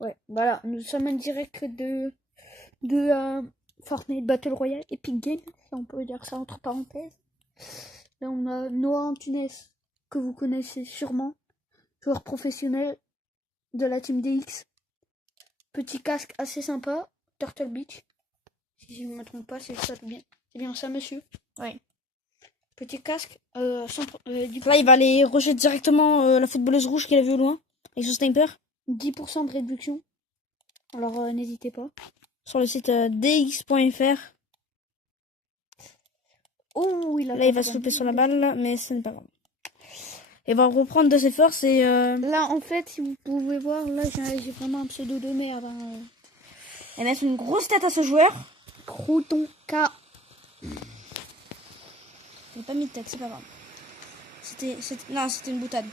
Ouais, voilà, nous sommes en direct de Fortnite Battle Royale Epic Games, si on peut dire ça entre parenthèses. Là, on a Noah Antunes, que vous connaissez sûrement, joueur professionnel de la team DX. Petit casque assez sympa, Turtle Beach. Si je ne me trompe pas, c'est bien ça, monsieur. Ouais. Petit casque, Là, il va aller rusher directement la footballeuse rouge qu'il a vue au loin, avec son sniper. 10% de réduction. Alors, n'hésitez pas. Sur le site dx.fr. Oh, il a Là, il va se louper sur la balle, mais ce n'est pas grave. Il va reprendre de ses forces et... Là, en fait, si vous pouvez voir, là, j'ai vraiment un pseudo de merde. Hein. Et mettre une grosse tête à ce joueur. Crouton K. J'ai pas mis de tête, c'est pas grave. Non, c'était une boutade.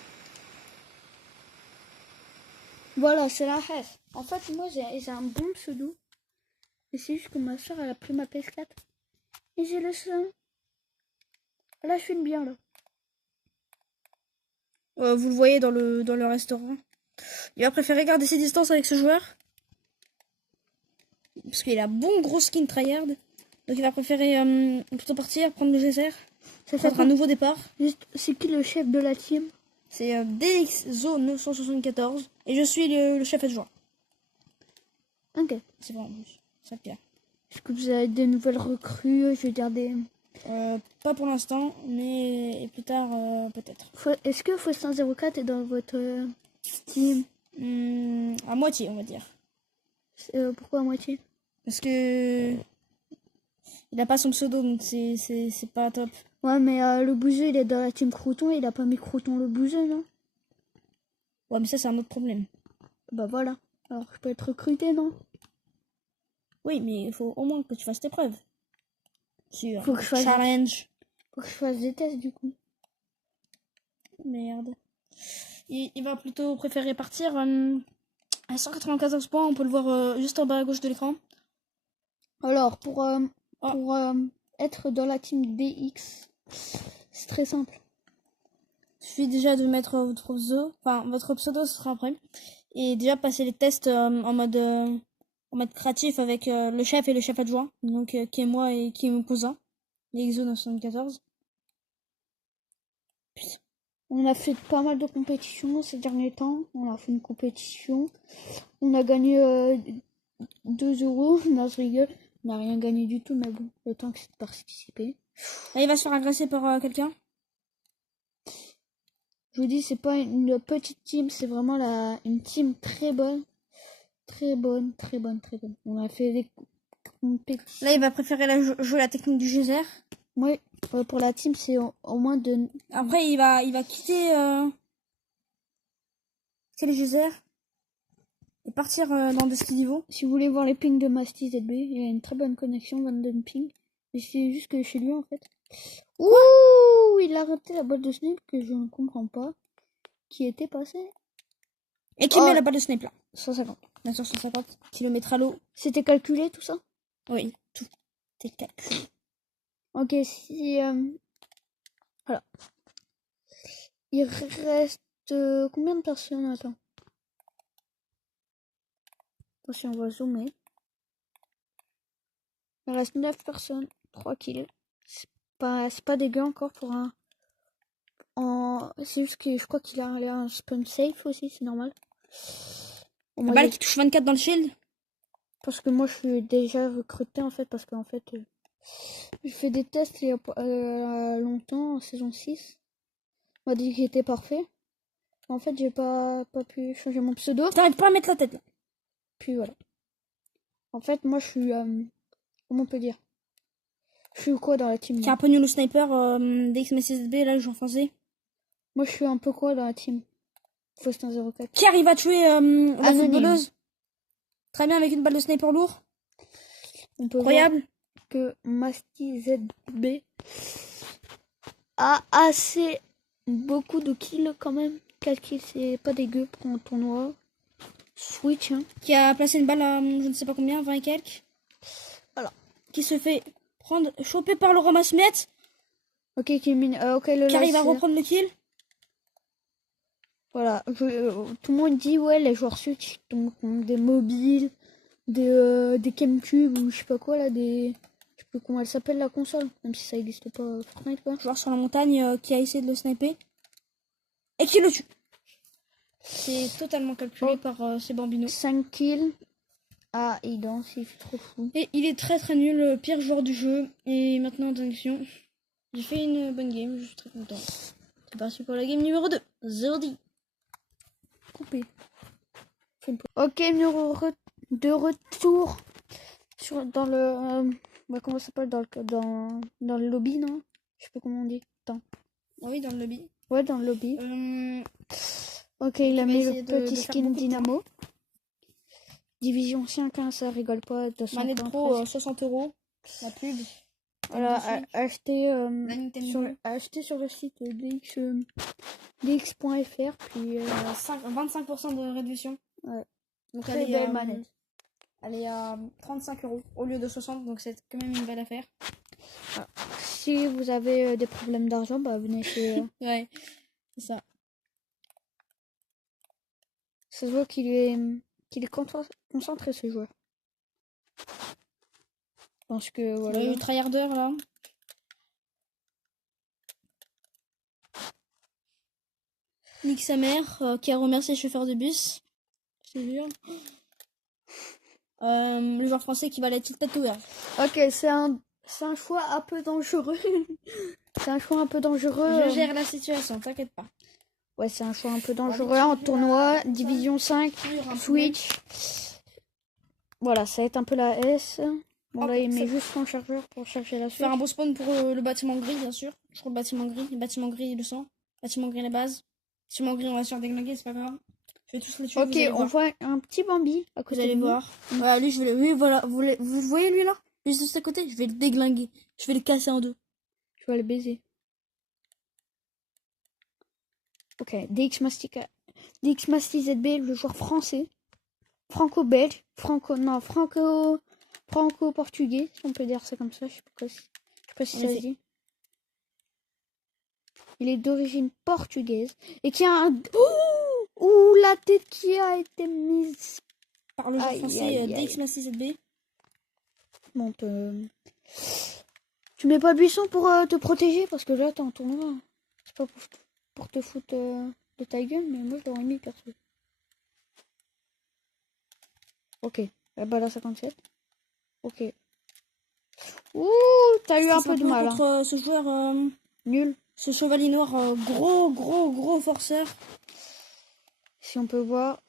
Voilà, c'est la ref. En fait, moi, j'ai un bon pseudo. Et c'est juste que ma soeur, elle a pris ma PS4. Et j'ai le seum. Là, je filme bien, là. Vous le voyez dans le restaurant. Il va préférer garder ses distances avec ce joueur. Parce qu'il a bon gros skin tryhard. Donc il va préférer plutôt partir, prendre le geyser. Ça fait un nouveau départ. C'est qui le chef de la team? C'est DXZO 974. Et je suis le chef adjoint. Ok. C'est vraiment plus. Ça pire. Est-ce que vous avez des nouvelles recrues? Je veux dire des... Pas pour l'instant, mais plus tard peut-être. Est-ce que Faustin04 est dans votre team? À moitié, on va dire. Pourquoi à moitié? Parce que il a pas son pseudo, donc c'est pas top. Ouais, mais le bouseux, il est dans la team Crouton et il a pas mis Crouton le bouseux, non? Ouais, mais ça, c'est un autre problème. Bah voilà. Alors, je peux être recruté, non? Oui, mais il faut au moins que tu fasses tes preuves. Sur Faut que je fasse... challenge. Faut que je fasse des tests, du coup. Merde. Il va plutôt préférer partir à 194 points. On peut le voir juste en bas à gauche de l'écran. Alors, pour être dans la team DX, c'est très simple. Il suffit déjà de mettre votre pseudo. Enfin, votre pseudo, ce sera après. Et déjà passer les tests en mode créatif avec le chef et le chef adjoint. Donc, qui est moi et qui est mon cousin. L'Exo 974. Putain. On a fait pas mal de compétitions ces derniers temps. On a fait une compétition. On a gagné 2 euros. Non, je rigole. On n'a rien gagné du tout, mais bon, le temps que c'est de participer. Là, il va se faire agresser par quelqu'un. Je vous dis, c'est pas une petite team, c'est vraiment une team très bonne. Très bonne, très bonne, très bonne. On a fait des compétitions. Là, il va préférer jouer la technique du geyser. Ouais, pour la team, c'est au moins de... Après, il va quitter les geysers et partir dans des skis niveau. Si vous voulez voir les pings de Masty ZB, il y a une très bonne connexion, 22 ping. Mais c'est juste que chez lui, en fait. Ouh, il a raté la boîte de snipe que je ne comprends pas. Qui était passée. Et qui met la balle de snipe là. 150. Bien sûr, 150. Qui le mettra l'eau. C'était calculé tout ça? Oui, tout. T'es calculé. Ok, si... voilà. Il reste... combien de personnes? Attends. Si on va zoomer. Il reste 9 personnes. 3 kills. C'est pas dégueu encore pour un... C'est juste que je crois qu'il a un spawn safe aussi, c'est normal. La balle qui touche 24 dans le shield. Parce que moi je suis déjà recruté en fait, parce qu'en fait je fais des tests il y a longtemps, en saison 6. On m'a dit qu'il était parfait. En fait j'ai pas pu changer mon pseudo. T'arrives pas à mettre la tête là. Puis voilà. En fait moi je suis... comment on peut dire? Je suis quoi dans la team? Qui a un peu nul le sniper DXMSSB là, je français. Moi je suis un peu quoi dans la team? Faustin 04. Qui arrive à tuer la footballeuse. Très bien avec une balle de sniper lourd. On peut incroyable. Voir que Masty ZB a assez beaucoup de kills quand même. 4 kills, c'est pas dégueu pour un tournoi. Switch, hein. Qui a placé une balle à je ne sais pas combien, 20 et quelques. Voilà. Qui se fait choper par le ramasse-miettes. Ok, qui arrive à reprendre le kill. Voilà, tout le monde dit ouais les joueurs Switch donc ont des mobiles, des GameCube ou je sais pas quoi là, je sais plus comment elle s'appelle la console, même si ça existe pas Fortnite quoi. Joueur sur la montagne qui a essayé de le sniper et qui le tue. C'est totalement calculé par ces bambinos. 5 kills. Ah, il danse, il fait trop fou. Et il est très très nul, le pire joueur du jeu. Et maintenant, attention, j'ai fait une bonne game, je suis très content. C'est parti pour la game numéro 2. Zordi. Coupé. Ok, de retour dans le... comment ça s'appelle dans le lobby, non? Je sais pas comment on dit. Attends. Oui, dans le lobby. Ouais, dans le lobby. Ok, il a mis le petit skin Dynamo. Division 5, hein, ça rigole pas. Manette Pro, 60€. La pub. Voilà, acheter sur le site dx.fr, puis 25% de réduction. Ouais. Donc très belle manette. Elle est à 35€ au lieu de 60, donc c'est quand même une belle affaire. Ah. Si vous avez des problèmes d'argent, bah venez chez... Ouais, c'est ça. Ça se voit qu'il est concentré ce joueur. Je pense que voilà. Le tryharder là. Nique sa mère, qui a remercié le chauffeur de bus. C'est sûr. Le joueur français qui va la petite tête ouverte. Ok, c'est un choix un peu dangereux. C'est un choix un peu dangereux. Je gère la situation, t'inquiète pas. Ouais, c'est un choix un peu dangereux en tournoi, Division 5, Switch. Voilà, ça va être un peu la S. Bon, là, il met juste son chargeur pour charger la Switch. Faire un beau spawn pour le bâtiment gris, bien sûr. Je crois le bâtiment gris, il le sent. Bâtiment gris, la base. Bâtiment gris, on va se faire déglinguer, c'est pas grave. Je vais tous les tuer. Ok, on voit un petit Bambi à côté de nous. Voir. Voilà, lui, je vais le... Oui, voilà, vous voyez lui là? Lui, juste à côté, je vais le déglinguer. Je vais le casser en deux. Je vais le baiser. Ok, DX Masti ZB, le joueur français. Franco-belge. Franco-portugais, si on peut dire ça comme ça. Je sais pas si ça se dit. Il est d'origine portugaise. Et qui a un... Ouh, la tête qui a été mise par le joueur français DX Masti ZB. Bon, tu mets pas buisson pour te protéger, parce que là, t'es en tournoi. C'est pas pour te foutre de ta gueule, mais moi, je l'aurais mis perso. Ok, la balle à 57. Ok. Ouh, t'as eu un peu de mal. Contre ce joueur nul. Ce chevalier noir, gros forceur. Si on peut voir.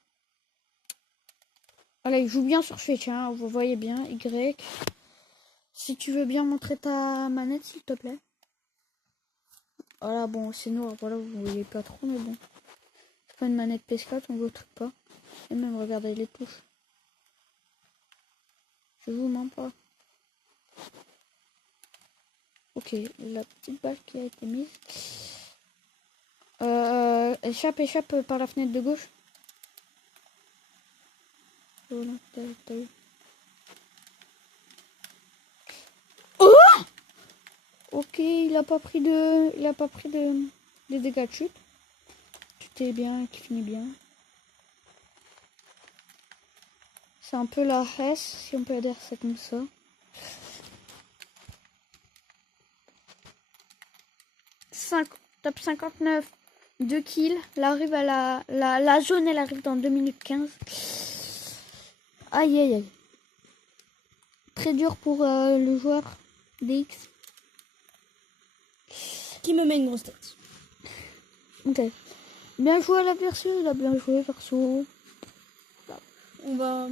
Voilà, il joue bien sur Switch, hein, vous voyez bien. Y. Si tu veux bien montrer ta manette, s'il te plaît. Voilà, bon, c'est noir, voilà, vous voyez pas trop, mais bon. C'est pas une manette PS4, on voit truc pas. Et même, regardez les touches. Je vous mens pas. Ok, la petite balle qui a été mise. Échappe par la fenêtre de gauche. Voilà, t'as eu. Oh! Ok, il a pas pris des dégâts de chute. Tout est bien, qui finit bien. C'est un peu la S, si on peut dire ça comme ça. Top 59, 2 kills. Là arrive à la zone, elle arrive dans 2 minutes 15. Aïe aïe aïe. Très dur pour le joueur DX. Qui me met une grosse tête. Ok. Bien joué à la perso, il a bien joué perso. On va